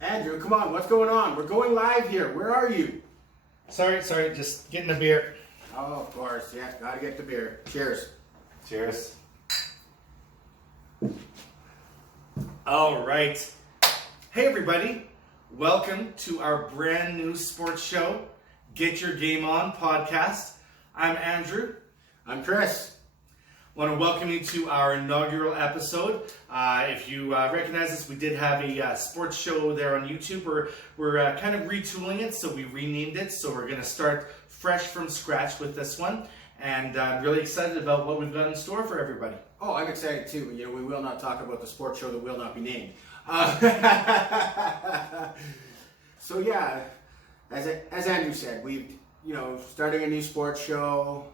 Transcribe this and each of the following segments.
Andrew, come on, what's going on? We're going live here. Where are you? Sorry, just getting a beer. Oh, of course. Yeah, gotta get the beer. Cheers. Cheers. All right. Hey, everybody. Welcome to our brand new sports show, Get Your Game On podcast. I'm Andrew. I'm Chris. I want to welcome you to our inaugural episode. If you recognize us, we did have a sports show there on YouTube. We're kind of retooling it, so we renamed it. So we're going to start fresh from scratch with this one. And I'm really excited about what we've got in store for everybody. Oh, I'm excited too. You know, we will not talk about the sports show that will not be named. So yeah, as Andrew said, we've starting a new sports show.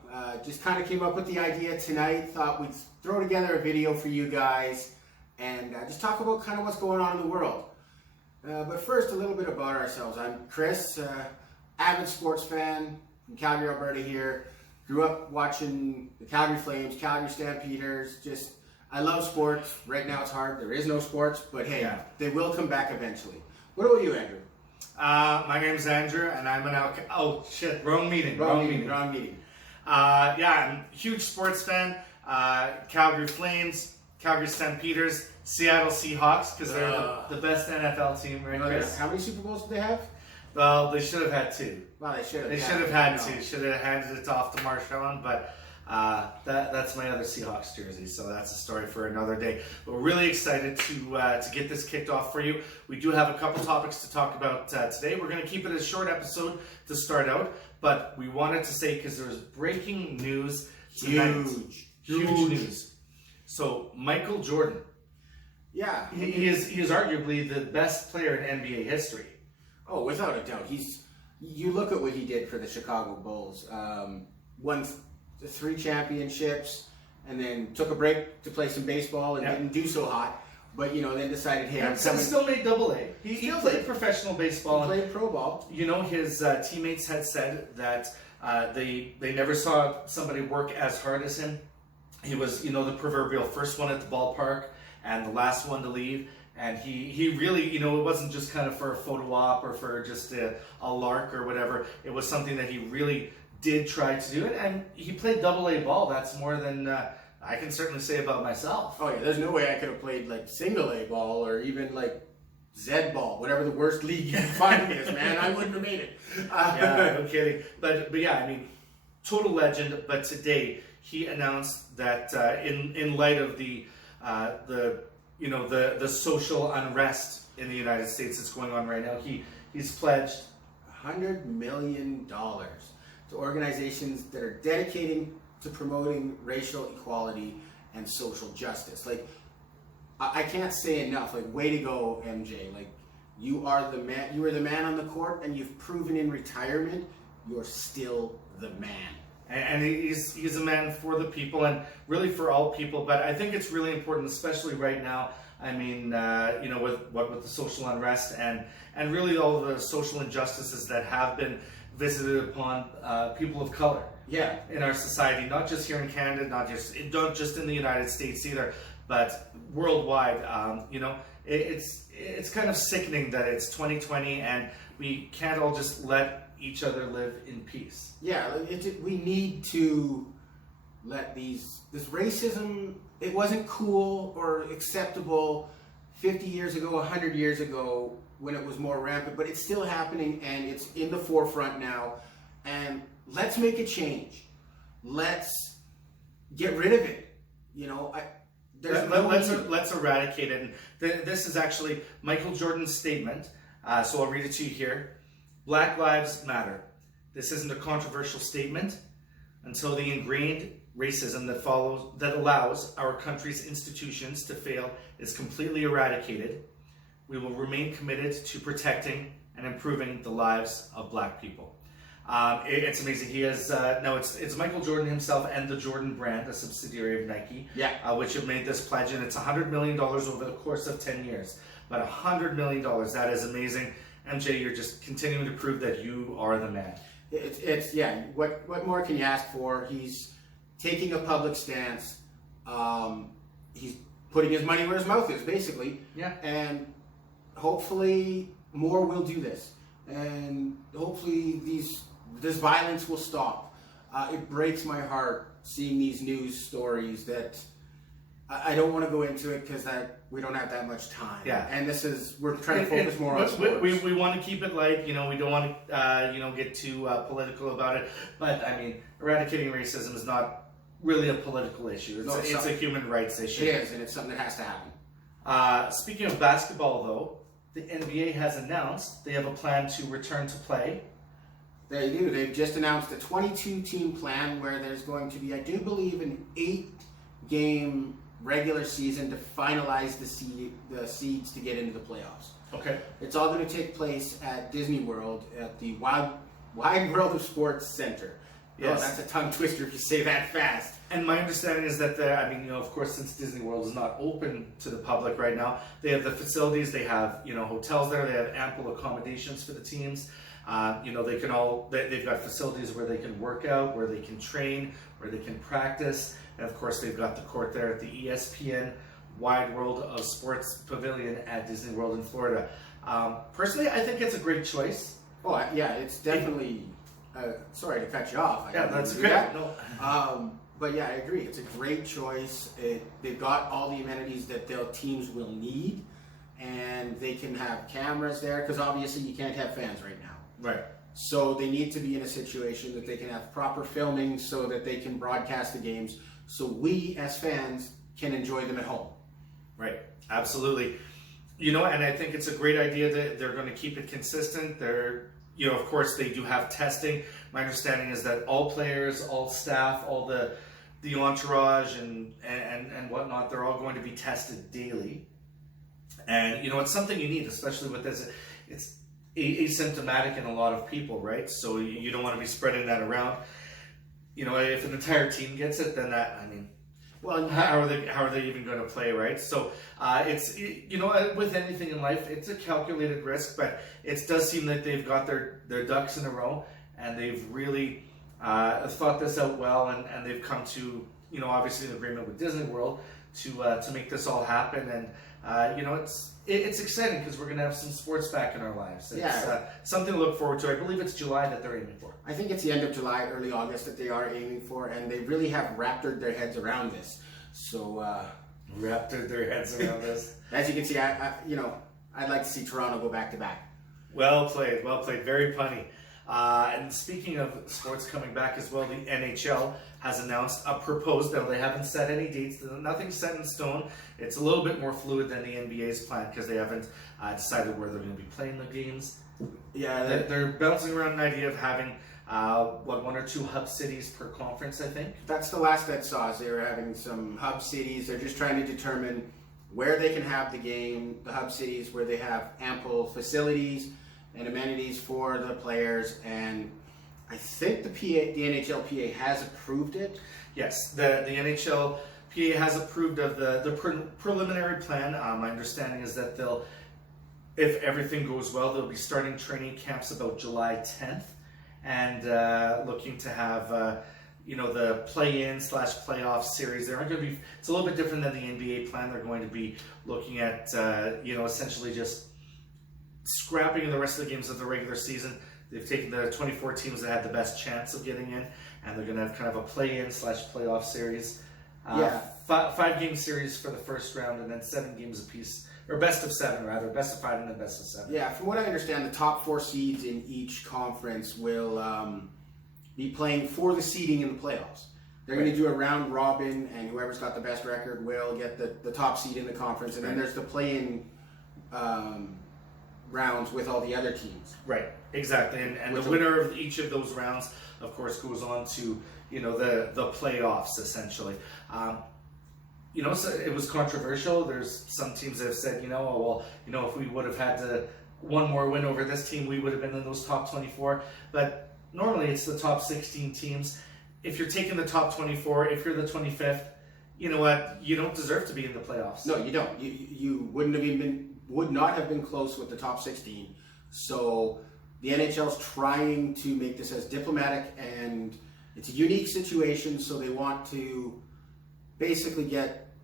Just kind of came up with the idea tonight. Thought we'd throw together a video for you guys and just talk about kind of what's going on in the world. But first, a little bit about ourselves. I'm Chris, avid sports fan from Calgary, Alberta here. Grew up watching the Calgary Flames, Calgary Stampeders. I love sports. Right now it's hard. There is no sports, but hey, They will come back eventually. What about you, Andrew? My name's Andrew, and I'm an wrong meeting. I'm a huge sports fan. Calgary Flames, Calgary Stampeders, Seattle Seahawks, because they're the best NFL team, right, Chris? How many Super Bowls did they have? Well, they should have had two. Well, they should have. They should have had two. Should have handed it off to Marshawn, but that's my other Seahawks jersey, so that's a story for another day. But we're really excited to get this kicked off for you. We do have a couple topics to talk about today. We're going to keep it a short episode to start out, but we wanted to say, because there was breaking news tonight. Huge news. So, Michael Jordan. Yeah. He is arguably the best player in NBA history. Oh, without a doubt. You look at what he did for the Chicago Bulls. Won 3 championships, and then took a break to play some baseball and didn't do so hot. But then decided, hey, I'm coming. Still made AA. He played professional baseball. He played pro ball. His teammates had said that they never saw somebody work as hard as him. He was, the proverbial first one at the ballpark and the last one to leave. And he really, it wasn't just kind of for a photo op or for just a lark or whatever. It was something that he really did try to do it. And he played AA ball. That's more than I can certainly say about myself. Oh, yeah. There's no way I could have played like single A ball or even like Z ball, whatever the worst league you can find me is, man. I wouldn't have made it. Yeah, no kidding. But yeah, total legend. But today he announced that in light of the social unrest in the United States that's going on right now, he's pledged $100 million to organizations that are dedicating to promoting racial equality and social justice. Like, I can't say enough. Like, way to go, MJ. Like, you are the man. You are the man on the court, and you've proven in retirement you're still the man. And he's a man for the people and really for all people. But I think it's really important, especially right now. With the social unrest and really all the social injustices that have been visited upon people of color. Yeah. In our society, not just here in Canada, not just in the United States either, but worldwide. It's kind of sickening that it's 2020 and we can't all just let each other live in peace. Yeah, we need to let this racism. It wasn't cool or acceptable 50 years ago, 100 years ago when it was more rampant, but it's still happening and it's in the forefront now. And let's make a change. Let's get rid of it. Let's eradicate it. And this is actually Michael Jordan's statement. So I'll read it to you here. Black Lives Matter. This isn't a controversial statement until the ingrained racism that allows our country's institutions to fail is completely eradicated. We will remain committed to protecting and improving the lives of Black people. It's amazing. He has it's Michael Jordan himself and the Jordan brand, a subsidiary of Nike, which have made this pledge, and it's $100 million over the course of 10 years. But $100 million, that is amazing. MJ, you're just continuing to prove that you are the man. What more can you ask for? He's taking a public stance. He's putting his money where his mouth is, basically. Yeah. And hopefully more will do this, and hopefully this violence will stop. It breaks my heart seeing these news stories that I don't want to go into it because we don't have that much time. Yeah. And we're trying to focus more on sports. We want to keep it light. We don't want to get too political about it. But I mean, eradicating racism is not really a political issue. It's a human rights issue. It is, and it's something that has to happen. Speaking of basketball, though, the NBA has announced they have a plan to return to play. They do. They've just announced a 22-team plan where there's going to be, I do believe, an 8-game regular season to finalize the seeds to get into the playoffs. Okay. It's all going to take place at Disney World at the Wide World of Sports Center. Yes. Oh, that's a tongue twister if you say that fast. And my understanding is that of course, since Disney World is not open to the public right now, they have the facilities, they have, hotels there, they have ample accommodations for the teams. They've got facilities where they can work out, where they can train, where they can practice. And of course, they've got the court there at the ESPN Wide World of Sports Pavilion at Disney World in Florida. Personally, I think it's a great choice. Oh, yeah, it's definitely... sorry to cut you off. That's great. No. But yeah, I agree. It's a great choice. They've got all the amenities that their teams will need, and they can have cameras there because obviously you can't have fans right now. Right. So they need to be in a situation that they can have proper filming so that they can broadcast the games so we as fans can enjoy them at home. Right. Absolutely. And I think it's a great idea that they're going to keep it consistent. Of course, they do have testing. My understanding is that all players, all staff, all the entourage and whatnot, they're all going to be tested daily. And, it's something you need, especially with this. It's asymptomatic in a lot of people, right? So you don't want to be spreading that around. If an entire team gets it, then well, how are they even going to play, right? So it's with anything in life, it's a calculated risk, but it does seem that they've got their ducks in a row, and they've really thought this out well, and they've come to obviously an agreement with Disney World to make this all happen, and it's exciting because we're going to have some sports back in our lives. It's something to look forward to. I believe it's July that they're aiming for. I think it's the end of July, early August that they are aiming for, and they really have wrapped their heads around this. So wrapped their heads around this. As you can see, I'd like to see Toronto go back to back. Well played, very punny. And speaking of sports coming back as well, the NHL has announced a proposed, now they haven't set any dates, nothing's set in stone. It's a little bit more fluid than the NBA's plan because they haven't decided where they're going to be playing the games. Yeah, they're bouncing around an idea of having 1 or 2 hub cities per conference, I think. That's the last I saw, is they were having some hub cities. They're just trying to determine where they can have the game, the hub cities where they have ample facilities and amenities for the players, and I think the NHLPA has approved it. Yes, the NHLPA has approved of the preliminary plan. My understanding is that if everything goes well, they'll be starting training camps about July 10th, and looking to have the play-in / playoff series. They're not going to be. It's a little bit different than the NBA plan. They're going to be looking at essentially just scrapping the rest of the games of the regular season. They've taken the 24 teams that had the best chance of getting in, and they're going to have kind of a play-in / playoff series. 5-game series for the first round, and then 7 games apiece, or best of 7 rather, best of 5 and then best of 7. Yeah, from what I understand, the top 4 seeds in each conference will be playing for the seeding in the playoffs. They're going to do a round robin, and whoever's got the best record will get the top seed in the conference, and then there's the play-in rounds with all the other teams. Right, exactly, and the winner of each of those rounds, of course, goes on to the playoffs essentially. So it was controversial. There's some teams that have said, if we would have had one more win over this team, we would have been in those top 24. But normally it's the top 16 teams. If you're taking the top 24, if you're the 25th, you know what? You don't deserve to be in the playoffs. No, you don't. You would not have been close with the top 16. So the NHL's trying to make this as diplomatic, and it's a unique situation, so they want to basically get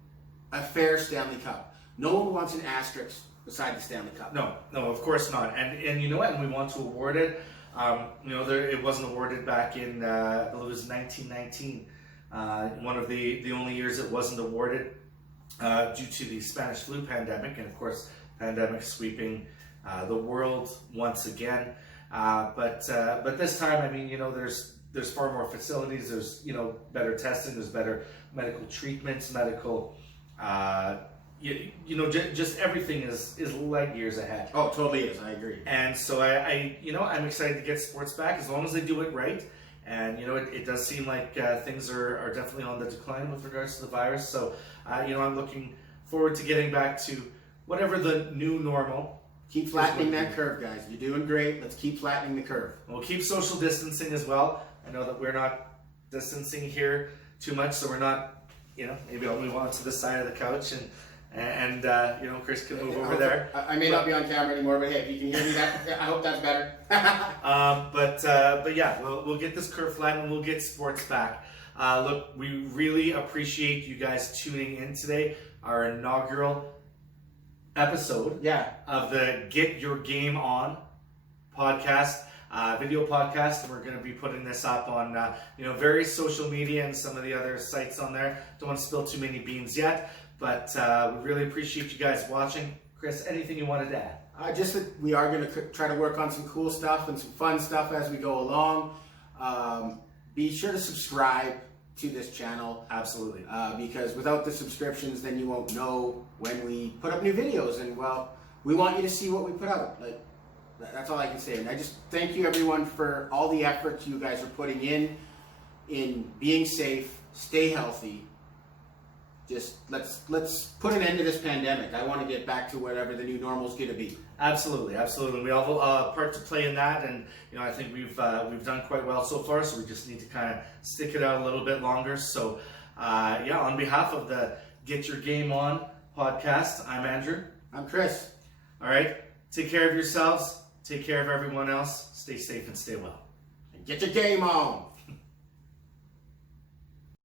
a fair Stanley Cup. No one wants an asterisk beside the Stanley Cup. No, of course not. And you know what? And we want to award it. It wasn't awarded back in I believe it was 1919. One of the only years it wasn't awarded due to the Spanish flu pandemic, and of course, pandemic sweeping the world once again. But this time, I mean, there's far more facilities. There's better testing. There's better medical treatments, medical. Just everything is light years ahead. Oh, totally is. I agree. And so I'm excited to get sports back as long as they do it right. And it does seem like things are definitely on the decline with regards to the virus. So I'm looking forward to getting back to whatever the new normal. Keep flattening that curve, guys. You're doing great. Let's keep flattening the curve. We'll keep social distancing as well. I know that we're not distancing here too much, so we're not, maybe I'll move on to this side of the couch and Chris can move over there. I may not be on camera anymore, but hey, if you can hear me, I hope that's better. But yeah, we'll get this curve flattened and we'll get sports back. Look, we really appreciate you guys tuning in today. Our inaugural episode of the Get Your Game On podcast, video podcast, and we're going to be putting this up on various social media and some of the other sites on there. Don't want to spill too many beans yet, but we really appreciate you guys watching. Chris, anything you wanted to add? Just that we are going to try to work on some cool stuff and some fun stuff as we go along. Be sure to subscribe to this channel. Absolutely. Because without the subscriptions, then you won't know when we put up new videos. And well, we want you to see what we put out. Like, that's all I can say. And I just thank you everyone for all the effort you guys are putting in being safe, stay healthy. Just let's put an end to this pandemic. I want to get back to whatever the new normal is going to be. Absolutely. We all have a part to play in that, and I think we've done quite well so far. So we just need to kind of stick it out a little bit longer. So on behalf of the Get Your Game On podcast, I'm Andrew. I'm Chris. All right. Take care of yourselves. Take care of everyone else. Stay safe and stay well. And get your game on.